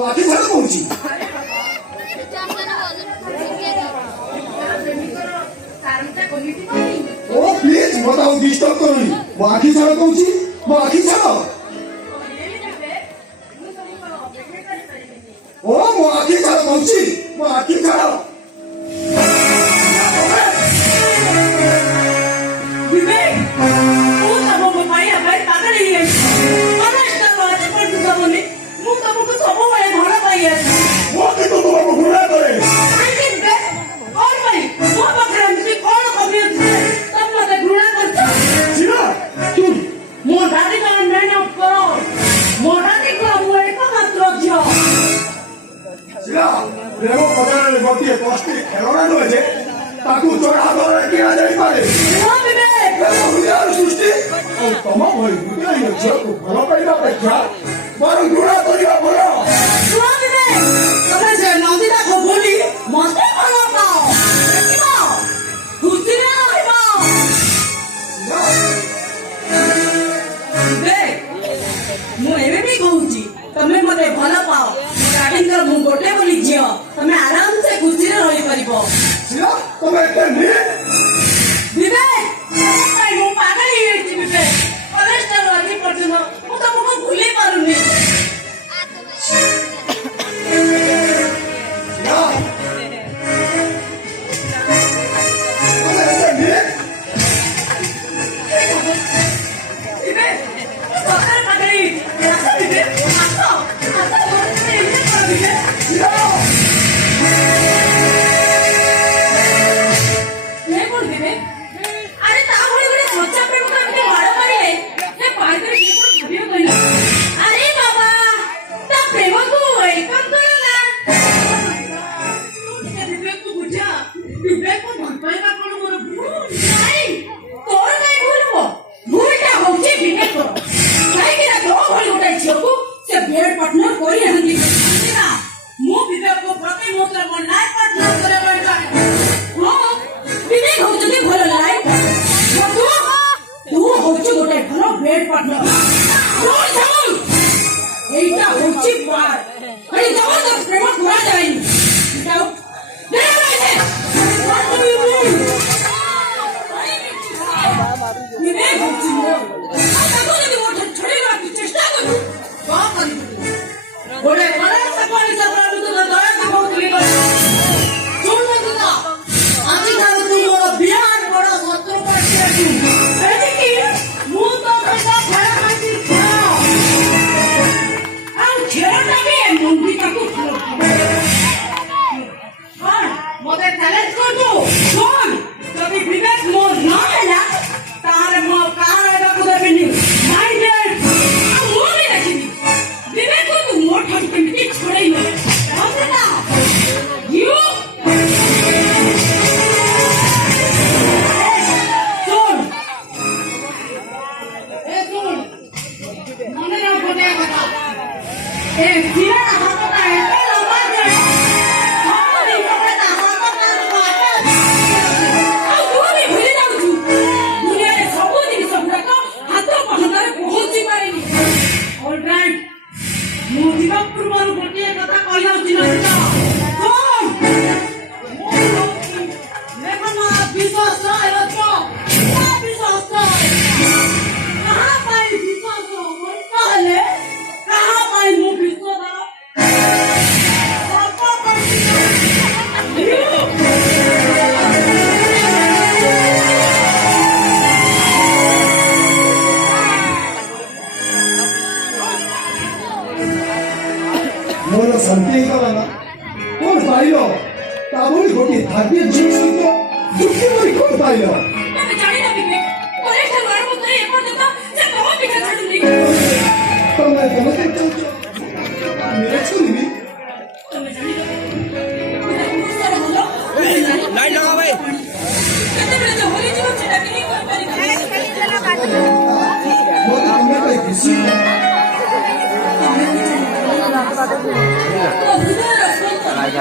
ଆଖି ଛାଡ଼ କହୁଛି ଓ ପ୍ଲିଜ ମତେ ଆଉ ଡିଷ୍ଟର୍ବ କରୁନି ମୋ ଆଖି ଛାଡ଼ କହୁଛି ମୋ ଆଖି ଛାଡ଼ ଓ ମୋ ଆଖି ଛାଡ଼ କହୁଛି ମୋ ଆଖି ଛାଡ଼ ପ୍ରେମ ପଦାରେ ଗୋଟିଏ କଷ୍ଟି ଖେଳଣା ନୁହେଁ ଯେ ତାକୁ ଚଢା ଦରରେ କିଣାଯାଇପାରେ ସୃଷ୍ଟି ଆଉ ତମ ଭଳି ହୃଦୟ ଝିଅକୁ ଭଲ ପାଇବା ଅପେକ୍ଷା ବରଂ ଘୃଣା କରିବା ଭଲ ମୁଁ ଏବେ ବି କହୁଛି ତମେ ମତେ ଭଲ ପାଅ ଗାଡିଙ୍କର ମୁଁ ଗୋଟେ ବୋଲି ଝିଅ ତମେ ଆରାମସେ ଖୁସିରେ ରହିପାରିବ ତମେ ବିବେକ ମୁଁ ପାଗଳ ହେଇଯାଇଛି ବିବେକ କଲେଜଠାରୁ ଆଜି ପର୍ଯ୍ୟନ୍ତ ମୁଁ ତମକୁ ଭୁଲି ପାରୁନି शांति कौन पाइल ताबड़ी गोटे भाग्य झील सहित दुखी होई कौन पाइल तमे गलत कहछ मेरे छुनी लाइन लगा भाई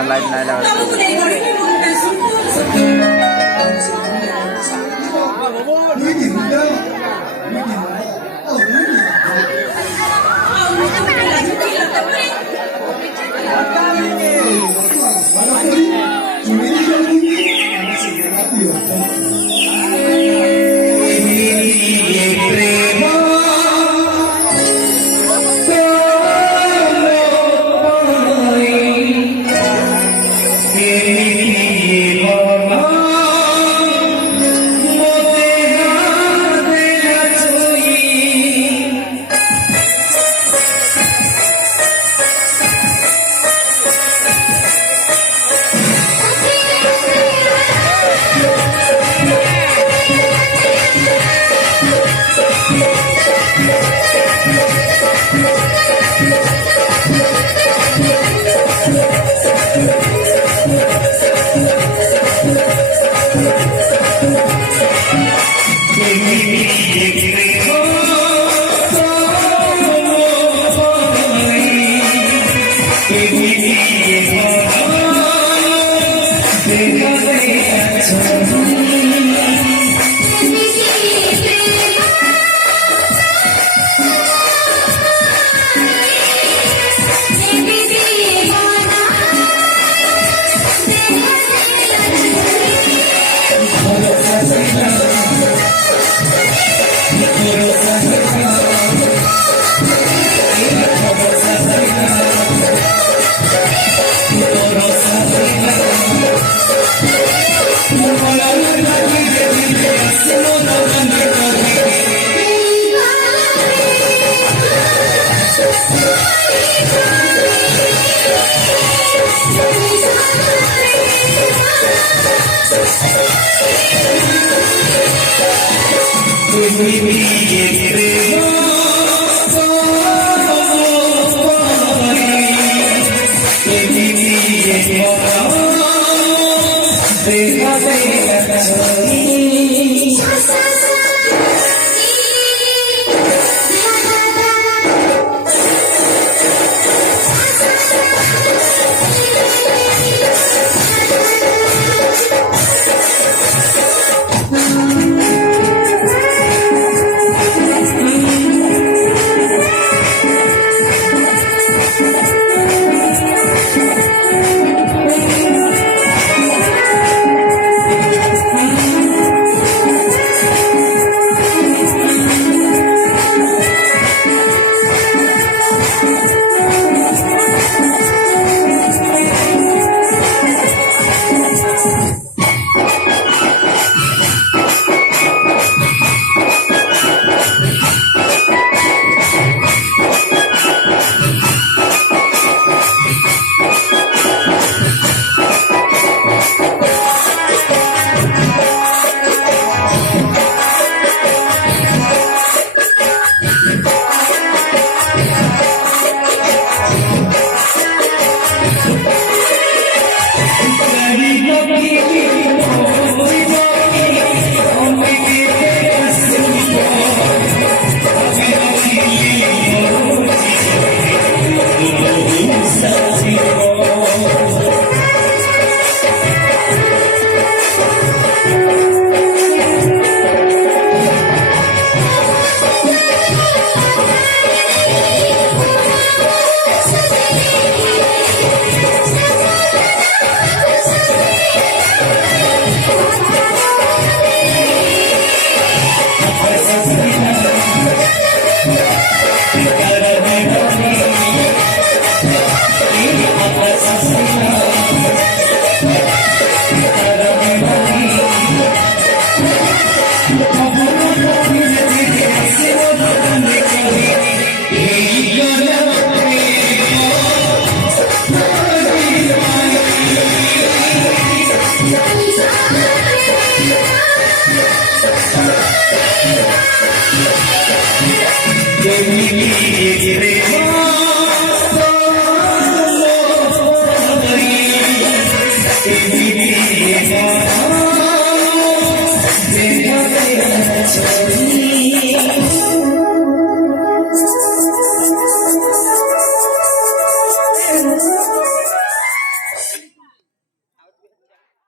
लाइन लगा Thank you.